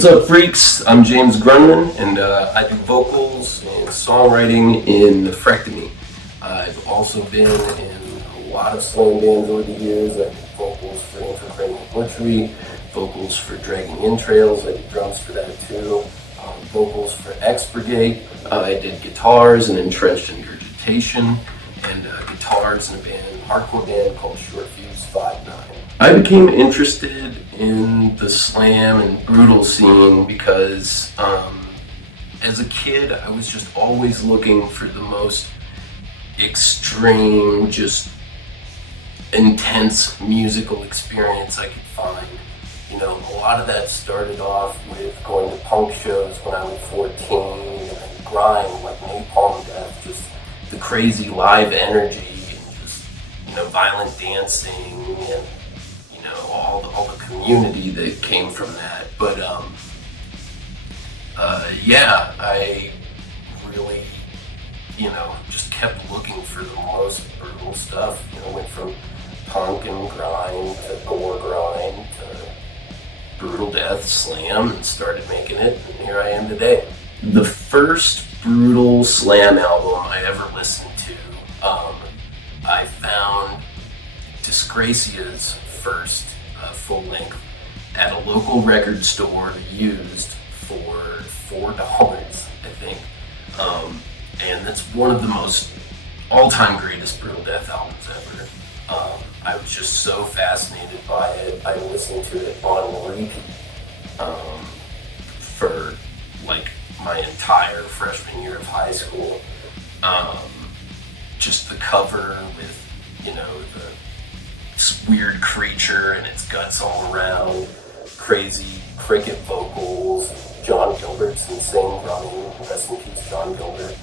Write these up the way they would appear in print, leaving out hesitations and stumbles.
What's up, freaks? I'm Jaymes Grundmann, and I do vocals and songwriting in Nephrectomy. I've also been in a lot of slam bands over the years. I did vocals for Entrails, vocals for dragging Entrails. I did drums for that too. Vocals for X-Brigade. I did guitars and entrenched ingurgitation, and guitars in a hardcore band called Short Fuse 5'9". I became interested in the slam and brutal scene because as a kid I was just always looking for the most extreme, just intense musical experience I could find. You know, a lot of that started off with going to punk shows when I was 14 and grind like Napalm Death, just the crazy live energy and just, you know, violent dancing and, you know, all the community that came from that. But yeah, I really, you know, just kept looking for the most brutal stuff. You know, went from punk and grind to gore grind to brutal death, slam, and started making it, and here I am today. The first brutal slam album I ever listened to, I found Disgracia's first full length at a local record store used for $4, I think. And that's one of the most all-time greatest brutal death albums ever. I was just so fascinated by it. I listened to it on repeat for like my entire freshman year of high school. Just the cover with, you know, this weird creature and its guts all around, crazy cricket vocals, John Gilbert's insane drumming, rest in peace John Gilbert.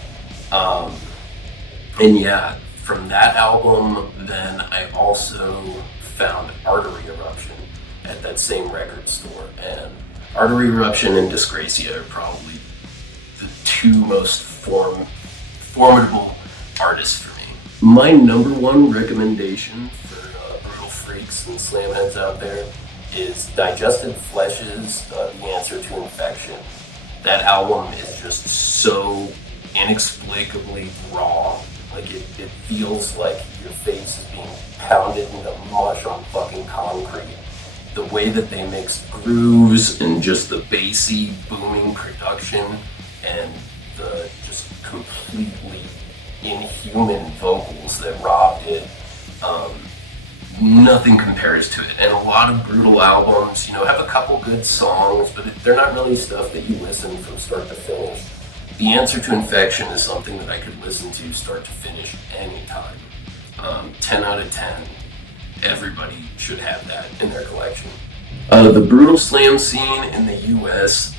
And yeah, from that album, then I also found Artery Eruption at that same record store. And Artery Eruption and Disgracia are probably the two most formidable artists for me. My number one recommendation for brutal freaks and slam heads out there is Digested Flesh's The Answer to Infection. That album is just so inexplicably raw. Like it feels like your face is being pounded into mush on fucking concrete. The way that they mix grooves and just the bassy, booming production and the just completely inhuman vocals that Rob did, nothing compares to it. And a lot of brutal albums, you know, have a couple good songs, but they're not really stuff that you listen from start to finish. The Answer to Infection is something that I could listen to start to finish anytime. 10 out of 10. Everybody should have that in their collection. The brutal slam scene in the US,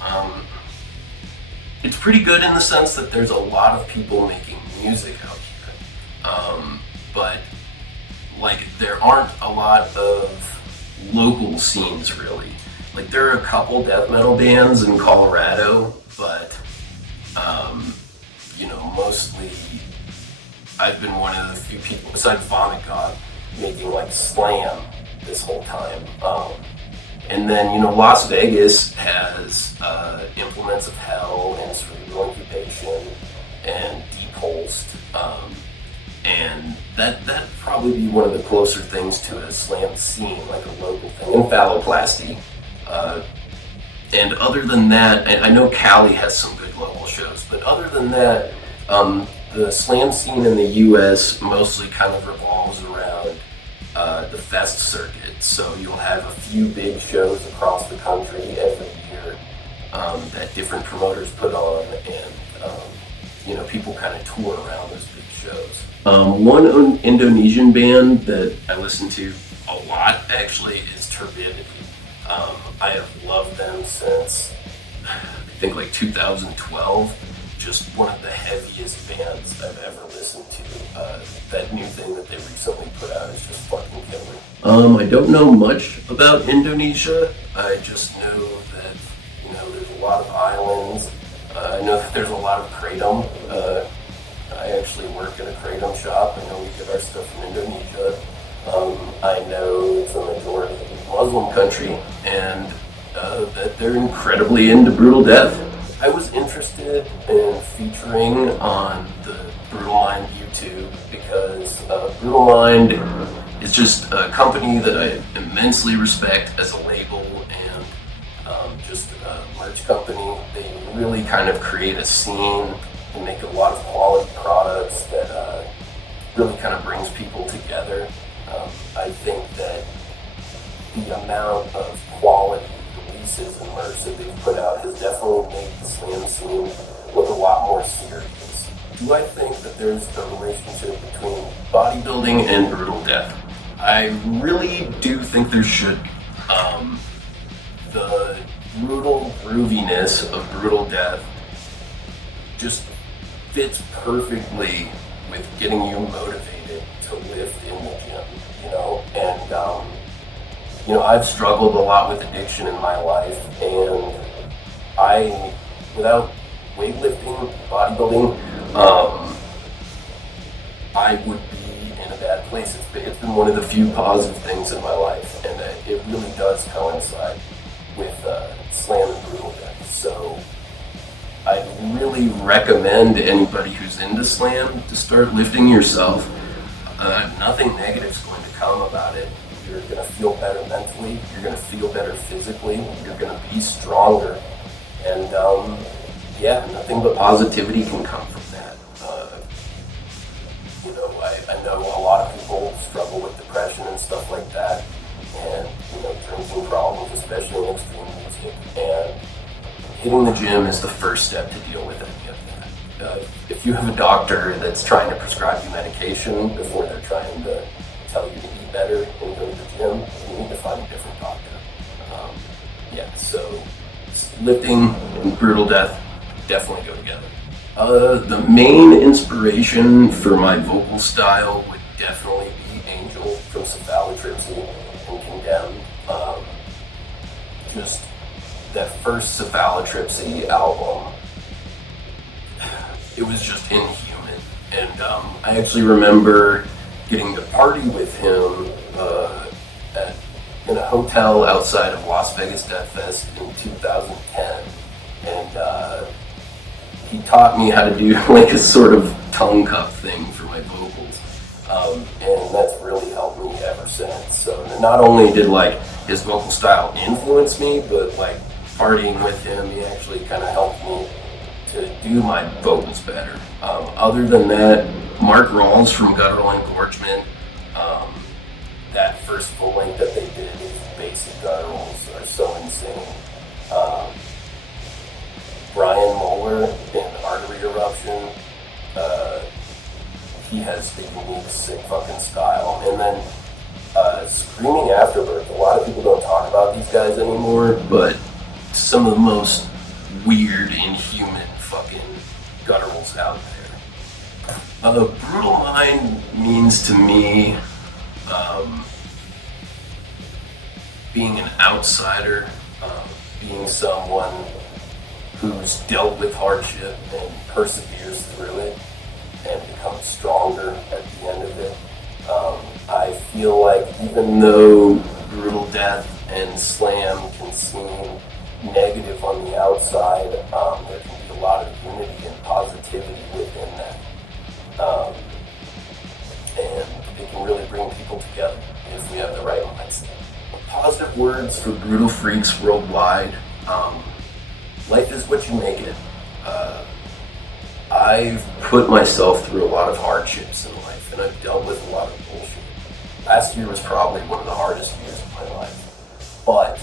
it's pretty good in the sense that there's a lot of people making music out here. But like there aren't a lot of local scenes really. Like there are a couple death metal bands in Colorado, but you know, mostly I've been one of the few people besides Vomit God making like slam this whole time. And then, you know, Las Vegas has Implements of Hell and Cerebral Incubation and Depulsed. And that'd probably be one of the closer things to a slam scene, like a local thing. And Phalloplasty. And other than that, I know Cali has some good local shows, but other than that, the slam scene in the US mostly kind of revolves around the fest circuit. So you'll have a few big shows across the country every year that different promoters put on, and you know, people kind of tour around those big shows. One Indonesian band that I listen to a lot actually is Turbidity. I have loved them since I think like 2012. Just one of the heaviest bands I've ever listened to. That new thing that they recently put out is just fucking killer. I don't know much about Indonesia. I just know that, you know, there's a lot of islands. I know that there's a lot of kratom. I actually work at a kratom shop. I know we get our stuff from Indonesia. I know it's a majority Muslim country, and that they're incredibly into brutal death. I was interested in featuring on the Brutal Mind YouTube because Brutal Mind is just a company that I immensely respect as a label and just a merch company. They really kind of create a scene and make a lot of quality products that really kind of brings people together. I think that the amount of quality releases and merch that they've put out has definitely made the slam scene look a lot more serious. Do I think that there's a relationship between bodybuilding and brutal death? I really do think there should be. The brutal grooviness of brutal death just fits perfectly with getting you motivated to lift in the gym, you know? And, you know, I've struggled a lot with addiction in my life, and without weightlifting, bodybuilding, I would be in a bad place. It's been one of the few positive things in my life, and it really does coincide with slam and brutal death. So I really recommend anybody who's into slam to start lifting yourself. Nothing negative is going to come about it. You're going to feel better mentally, you're going to feel better physically, you're going to be stronger, and yeah, nothing but positivity can come from that. You know, I know a lot of people struggle with depression and stuff like that, and, you know, drinking problems, especially in extreme music, and hitting the gym is the first step to deal with any of that. If you have a doctor that's trying to prescribe you medication before they're trying to tell you to eat better and go to the gym, you need to find a different doctor. Yeah, so lifting and brutal death definitely go together. The main inspiration for my vocal style would definitely be Angel from Cephalotripsy and Condemned. Just that first Cephalotripsy album, it was just inhuman. And I actually remember getting to party with him in a hotel outside of Las Vegas Death Fest in 2010. And he taught me how to do like a sort of tongue cup thing for my vocals. And that's really helped me ever since. So not only did like his vocal style influence me, but like partying with him, he actually kind of helped me to do my vocals better. Other than that, Mark Rawls from Guttural Engorgement, that first full length that they did, his basic gutturals are so insane. Brian Moeller in Artery Eruption, he has the unique, sick fucking style. And then Screaming Afterbirth, a lot of people don't talk about these guys anymore, but some of the most weird, inhuman fucking gutturals out there. Brutal Mind means to me being an outsider, being someone who's dealt with hardship and perseveres through it and becomes stronger at the end of it. I feel like even though brutal death and slam can seem negative on the outside, there can be a lot of unity and positivity within that. And it can really bring people together if we have the right mindset. Positive words for brutal freaks worldwide. Life is what you make it. I've put myself through a lot of hardships in life, and I've dealt with a lot of bullshit. Last year was probably one of the hardest years of my life. But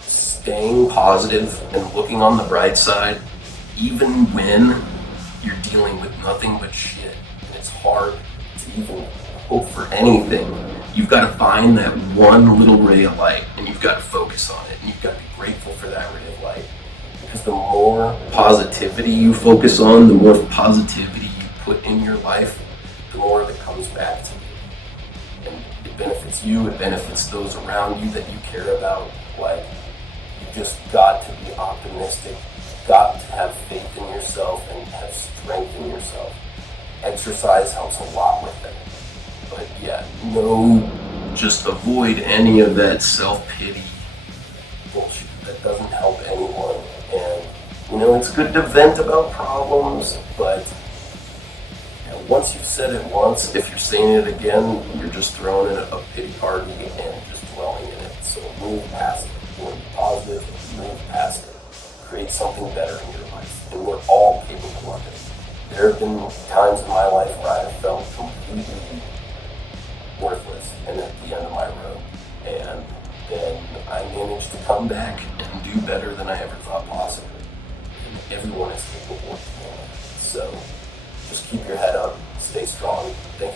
staying positive and looking on the bright side, even when you're dealing with nothing but shit, and it's hard to even hope for anything, you've got to find that one little ray of light, and you've got to focus on it, and you've got to be grateful for that ray of light. Because the more positivity you focus on, the more positivity you put in your life, the more of it comes back to you. And it benefits you, it benefits those around you that you care about. Like, you just got to be optimistic, got to have faith in yourself and have strength in yourself. Exercise helps a lot with it. But yeah, just avoid any of that self-pity bullshit. That doesn't help anyone. And, you know, it's good to vent about problems, but once you've said it once, if you're saying it again, you're just throwing in a pity party and just dwelling in it. So move past it. You know, be positive, move past it. Create something better in your life. And we're all capable of it. There have been times in my life where I have felt completely worthless and at the end of my road. And then I managed to come back and do better than I ever thought possible. And everyone is capable of doing it. So just keep your head up, stay strong. Thank